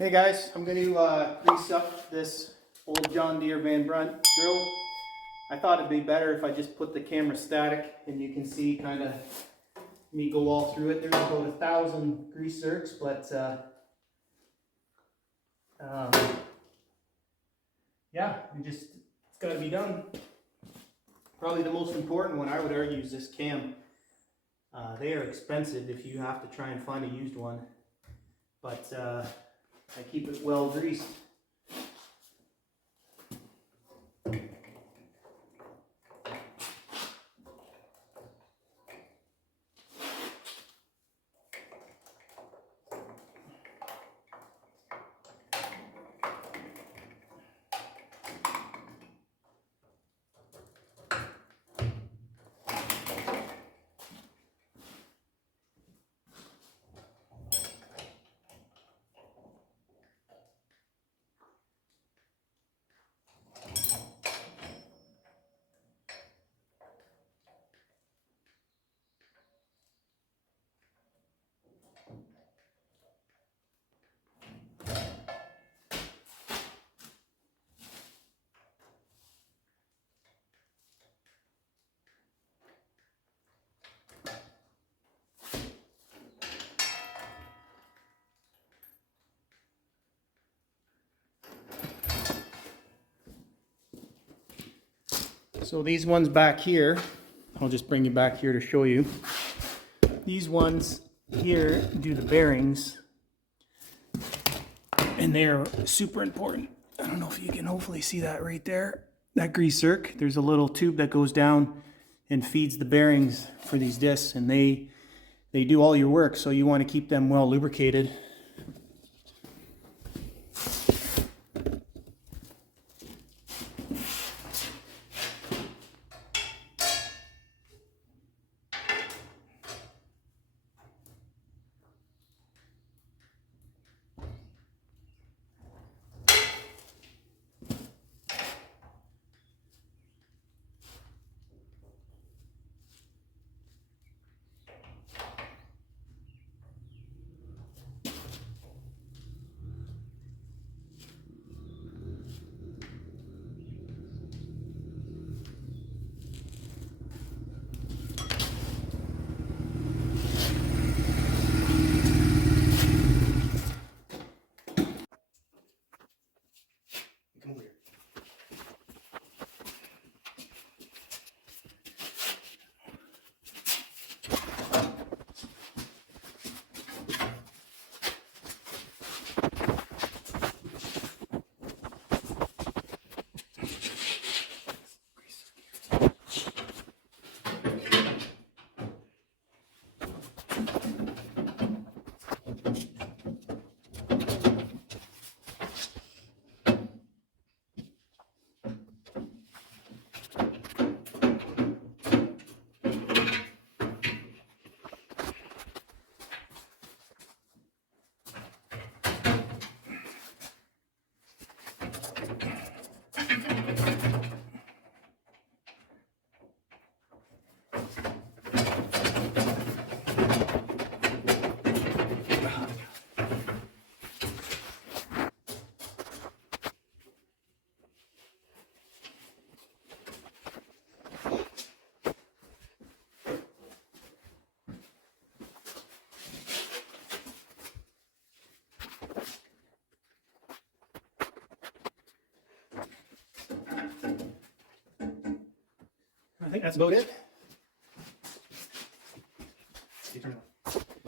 Hey guys, I'm going to grease up this old John Deere Van Brunt drill. I thought it'd be better if I just put the camera static and you can see kind of me go all through it. There's about 1,000 grease zerks, but yeah, it's got to be done. Probably the most important one I would argue is this cam. They are expensive if you have to try and find a used one, but I keep it well greased. So these ones back here, I'll just bring you back here to show you. These ones here do the bearings, and they're super important. I don't know if you can hopefully see that right there. That grease zerk, there's a little tube that goes down and feeds the bearings for these discs, and they do all your work, so you want to keep them well lubricated. I think that's about it. You turn it off.